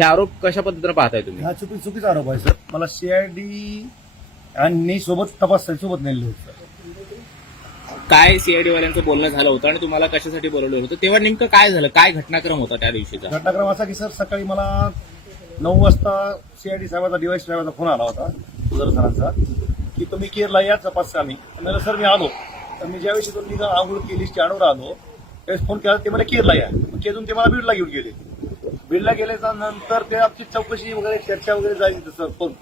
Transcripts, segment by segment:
हे आरोप कशा पद्धतीने पाहताय तुम्ही? हा चुकीचा आरोप आहे सर. मला सीआयडी आणि सोबत तपास सोबत नेलेलं होतं. काय सीआयडी वाल्यांचं बोलणं झालं होतं आणि तुम्हाला कशासाठी बोलवलं होतं तेव्हा नेमकं काय झालं, काय घटनाक्रम होता त्या दिवशीचा? घटनाक्रम असा की सर सकाळी मला 9 वाजता सीआयडी साहेबाचा डीवायस साहेबाचा फोन आला होता उदर सरांचा की तुम्ही केरला या तपास आम्ही. म्हणलं सर मी आलो. तर मी ज्यावेळेस इथून मी आंघोळ केली स्टँडवर आलो त्यावेळेस फोन केला ते मला केरला या. मग केजून ते मला बीडला घेऊन गेले. बीडला गेल्याच्या नंतर ते आमची चौकशी वगैरे चर्चा वगैरे झाली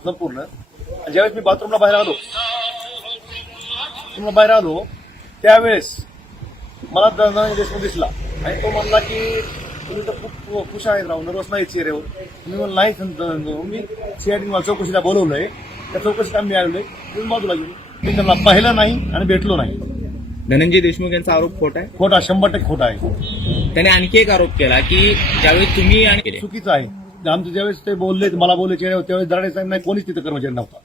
संपूर्ण. ज्यावेळेस मी बाथरूमला बाहेर आलो त्यावेळेस मला धनंजय देशमुख दिसला आणि तो म्हणला की तुम्ही तर खूप खुश आहेत राव, नर्वस नाही चेहऱ्यावर. तुम्ही म्हणलं नाही, मी सीआयडी मला चौकशीला बोलवलंय, त्या चौकशीत आम्ही आलोय, तुम्ही बाजूला गेलो. मी त्यांना पाहिलं नाही आणि भेटलो नाही. धनंजय देशमुख यांचा आरोप खोटा आहे? खोटा, 100% खोटा आहे. त्याने आणखी एक आरोप केला की ज्यावेळी तुम्ही आणि चुकीचं आहे. आमचं ज्यावेळेस ते बोलले मला बोलले चेहऱ्यावर त्यावेळेस दराडे साहेब नाही, कोणीच तिथं कर्मचारी नव्हता.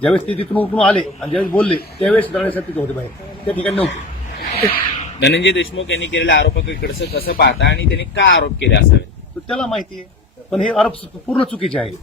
ज्यावेळेस ते तिथून उठून आले आणि ज्यावेळेस बोलले त्यावेळेस दराडे साहेब तिथे होते बाहेर, त्या ठिकाणी नव्हते. धनंजय देशमुख यांनी केलेल्या आरोपाकडे कसं पाहता आणि त्यांनी का आरोप केले असावे? तर त्याला माहिती आहे, पण हे आरोप पूर्ण चुकीचे आहेत.